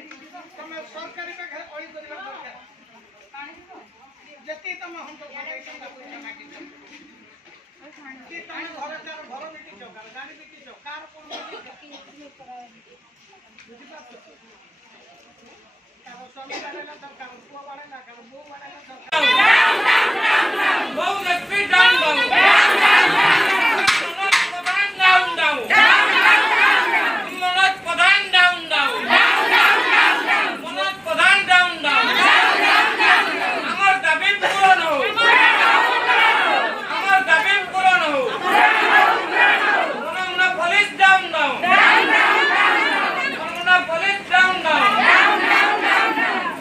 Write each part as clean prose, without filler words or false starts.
सरकारी पाखे अड़ी करबा दरकार जति तम हम तो फाउंडेशन का पैसा मांगी कि तम घर चार घर बेटी चौकार गाड़ी बेटी चौकार कोन बुझी बात का स्वामी वाला दरकार पुआ वाला ना कर बो वाला दरकार बहुत स्पीड डाउन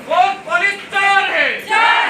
बहुत पुलिस चोर है।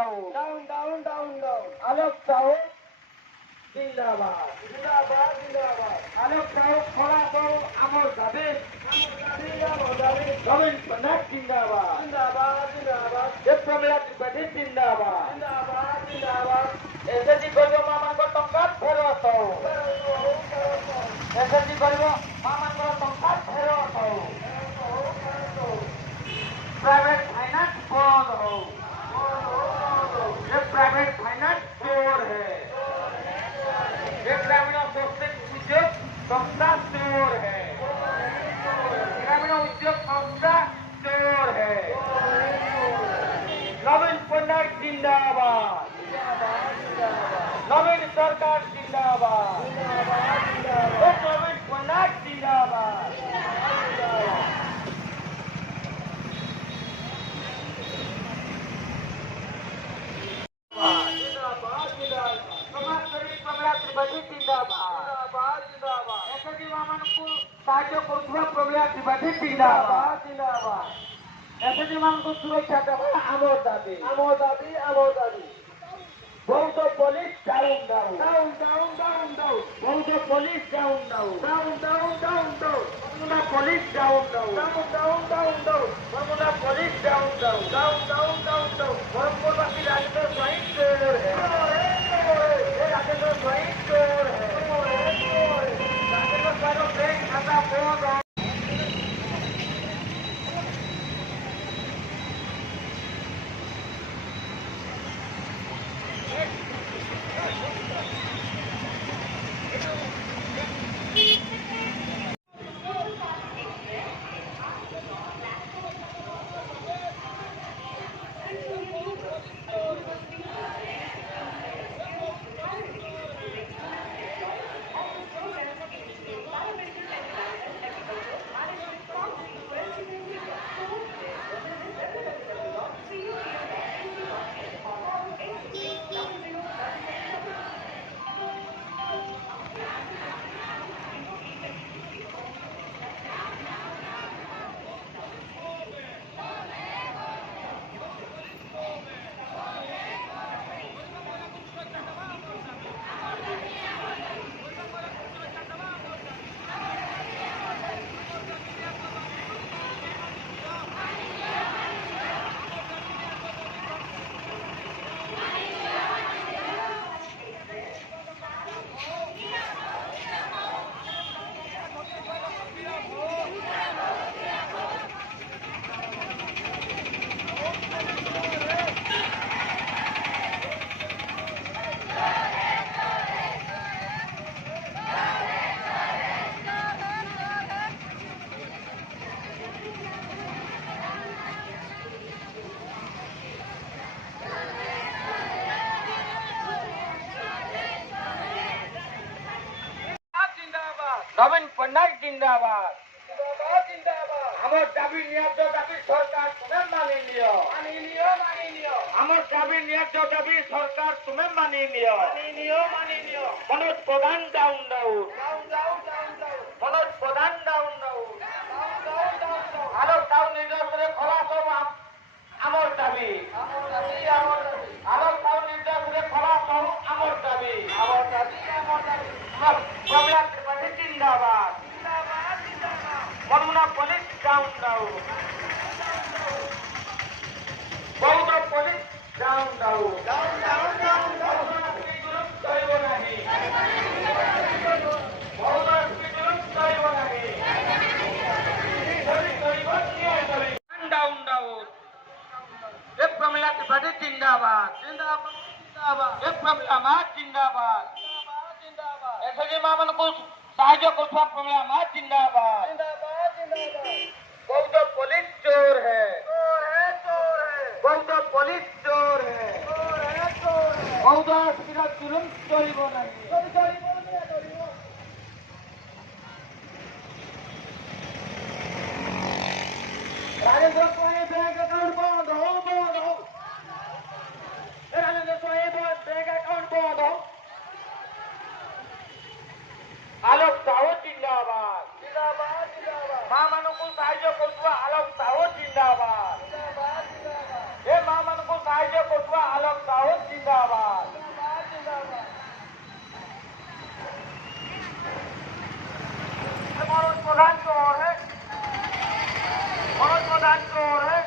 Down down down down down Alok Sahu জিন্দাবাদ জিন্দাবাদ জিন্দাবাদ আলোক সাহু খোলা করো আমার দাবি নবীন পটনায়ক জিন্দাবাদ জিন্দাবাদ জিন্দাবাদ প্রমিলা ত্রিপাঠী জিন্দাবাদ জিন্দাবাদ জিন্দাবাদ এসএসজি গরিব মামাଙ୍କ ଟଙ୍କା ଫେରତ ଏସଏଚଜି ଗରିବ ମାମାନଙ୍କର ଟଙ୍କା ଫେରତ प्राइवेट फाइनेंस बंद हो ये प्राइवेट फाइनेंस चोर है ये ग्रामीण शोषित उद्योग संस्था चोर है ग्रामीण उद्योग संस्था चोर है नवीन पटनायक जिंदाबाद नवीन सरकार जिंदाबाद नवीन पटनायक जिंदाबाद साहाଯ୍य କରୁଥିବା ପ୍ରମିଳା ତ୍ରିପାଠୀ ଜିନ୍ଦାବାଦ ଜିନ୍ଦାବାଦ ଏସଏଚଜି ମାନଙ୍କୁ ସୁରକ୍ଷା ଦେବା ଆମର ଦାବି ଆମର ଦାବି ଆମର ଦାବି ବହୁତ police down down down down down down ବହୁତ police down down down down down down Baramunda police down down down down down down Baramunda police down down down down down down ବ୍ରହ୍ମପୁରବାସୀ ରାଜେନ୍ଦ୍ର ସ୍ୱାଇଁ ଚୋର है राजेंद्र स्वाई चोर है राजेंद्र स्वाई बैंक खाता बंद नवीन पटनायक जिंदाबाद जिंदाबाद जिंदाबाद हमर दाबी न्याय्य दाबी सरकार तुम्हें मानि लियो हमर दाबी न्याय्य दाबी सरकार तुम्हें मानि लियो मनोज प्रधान डाउन डाउन मनोज प्रधान डाउन डाउन आलोक डाउन निर्देश खलास हो हमर दाबी आलोक डाउन निर्देश खलास हो हमर दाबी प्रमिला त्रिपाठी जिंदाबाद बरमुना पुलिस डाउन डाउन बौद्ध पुलिस डाउन डाउन चलिब नहीं बौद्ध चलिब नहीं डाउन डाउन ये प्रमिला त्रिपाठी जिंदाबाद ये प्रमिला मां जिंदाबाद एसएचजी मामनको साहाଯ୍य କରୁଥିବା ପ୍ରମିଳା ମା जिंदाबाद बौद्ध पुलिस चोर है बौद्ध पुलिस चोर है बौद्ध असुविधा जुलुम चलिब नहीं राजेंद्र स्वाई बैंक अकाउंट बंद हो राजेंद्र स्वाई बैंक अकाउंट बंद हो आलोक साहू जिंदाबाद मां मानक साहाଯ୍य କରୁଥିବା आलोक साहू जिंदाबाद ए मां मानक साहाଯ୍य पटुआ आलोक साहू जिंदाबाद मनोज प्रधान चोर है मनोज प्रधान चोर है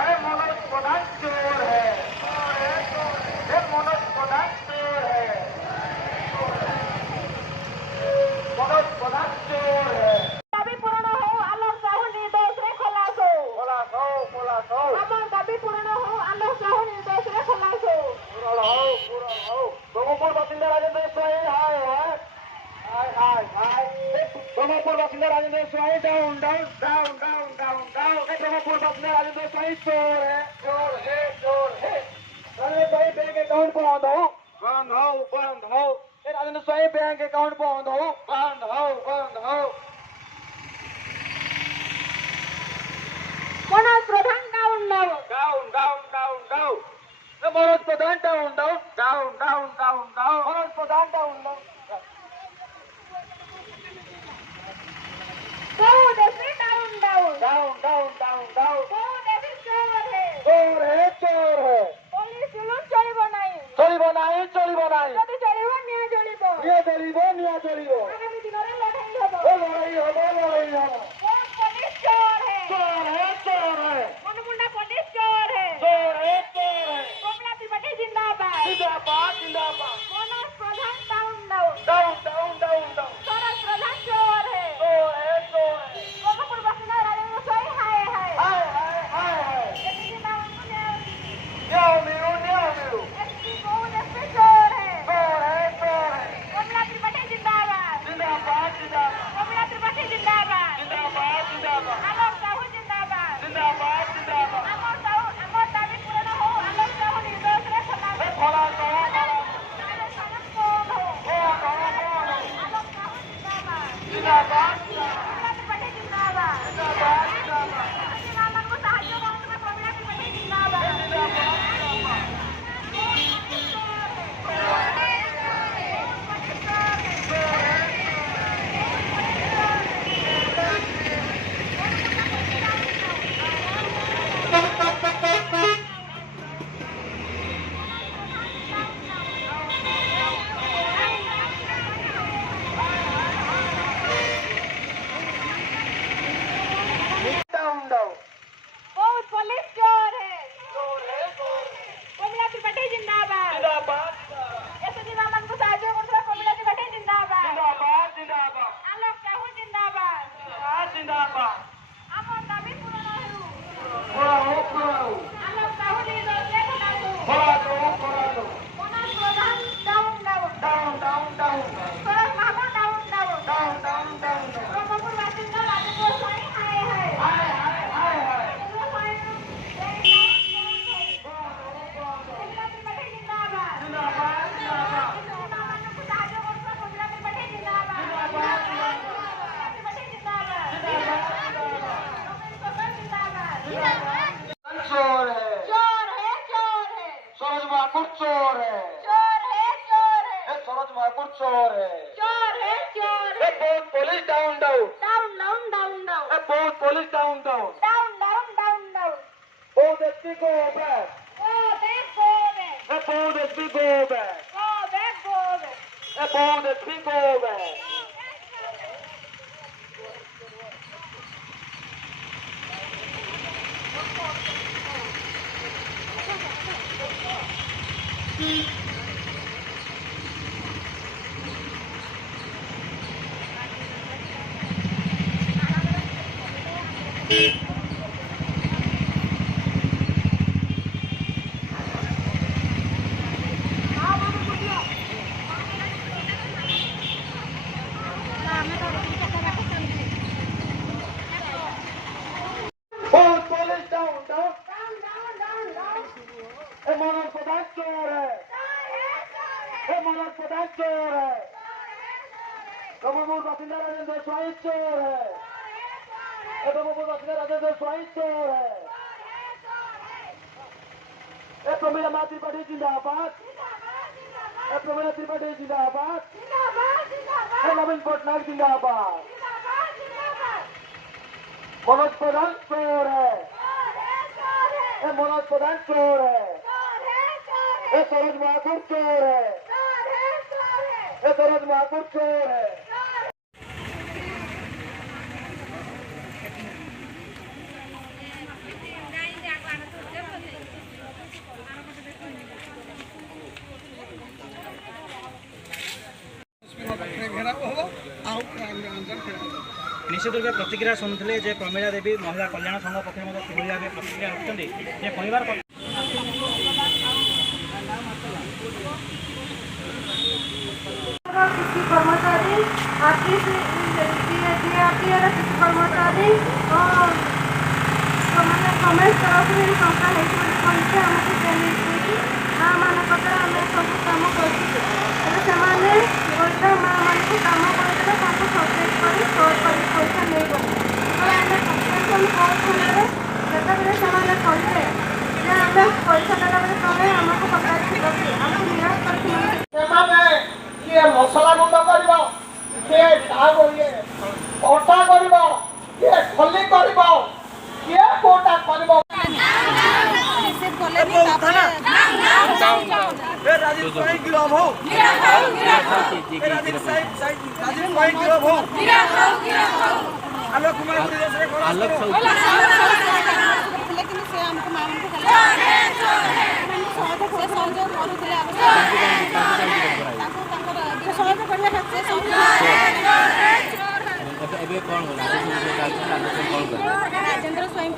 अरे मनोज प्रधान चोर है मनोज प्रधान चोर है मनोज प्रधान चोर है दाबी पूर्ण हो आलोक साहू निर्दोष रे खलास हो खलास हो আমার দাবি পূরণ हो आलोक साहू निर्दोष रे खलास हो पूरा हो ब्रह्मपुर बासिंदा राजेंद्र स्वाई हाय ब्रह्मपुर बासिंदा राजेंद्र स्वाई डाउन ब्रह्मपुर बासिंदा राजेंद्र स्वाई चोर है अरे भाई बैंक अकाउंट बंद हो राजेंद्र स्वाई बैंक अकाउंट बंद हो मनोज प्रधान डाउन मनोज प्रधान डाउन मनोज प्रधान डाउन बहु देशी डाउन बहु देशी चोर है पुलिस जुलूम चलिब নাই चलिब नाही যদি চলিব নিয়া চলিব আগামী দিନରେ লড়াই হব लड़ाई हब पुलिस चोर है मनमुंडा पुलिस चोर है कोमला त्रिपाठी जिंदाबाद मनोज प्रधान डाउन शरद प्रधान चोर है ब्रह्मपुर बासिंदा राजेंद्र स्वाई हाय एसपी नाम एसपी बहु देशी चोर है कोमला त्रिपाठी जिंदाबाद आलोक साहू जिंदाबाद आलोक साहू আমার দাবি পূরণ हो आलोक साहू निर्दोष रे खलास हो सारे सड़क बंद हो आलोक साहू जिंदाबाद कोमला त्रिपाठी जिंदाबाद एसपी नाम को साहाय्य କରୁଥିବା कोमला त्रिपाठी जिंदाबाद बहुत पुलिस चोर है कोमला त्रिपाठी जिंदाबाद एसपी नाम को साहाय्य କରୁଥିବା कोमला त्रिपाठी जिंदाबाद आलोक साहू जिंदाबाद আমার দাবি পূরণ हो आलोक साहू निर्दोष रे खलास हो मनोज प्रधान डाउन शरद माहमूद डाउन ब्रह्मपुर बासिंदा राजेंद्र स्वाई हाय कोमला त्रिपाठी जिंदाबाद को साहाय्य କରୁଥିବା कोमला त्रिपाठी जिंदाबाद चोर है सरोज महापुर चोर है सरोज महापुर चोर है बहुत पुलिस डाउन बहुत पुलिस डाउन बहुत एसपी गो बैक बहुत एसपी गो बैक बहुत एसपी गो बैक बहुत पुलिस डाउन मनोज प्रधान चोर है ब्रह्मपुर बासिंदा राजेंद्र स्वाई चोर है प्रमीला त्रिपाठी जिंदाबाद नवीन पटनायक जिंदाबाद मनोज प्रधान चोर है मनोज प्रधान चोर है ये सरोज महाकुर चोर है, ये सरोज महाकुर चोर है। निश्चित रूप प्रतिक्रिया शुणुले प्रमिला देवी महिला कल्याण संघ पक्ष किभली भाव प्रतिक्रिया रखुच्च परिवार कृषि कर्मचारी कृषि कर्मचारी और गवर्नमेंट तरफ टंका आमको माँ मान आम सब कम कर माँ मान कम करदेले सब्जेक्ट कर पैसा नहीं गले जितेबाला कहले आम पैसा देला बेले आमको पचार आम निराश कर किए मसला गुंड कर किए अटा कर किए खली कर किए कोटा कर राजेंद्र स्वयं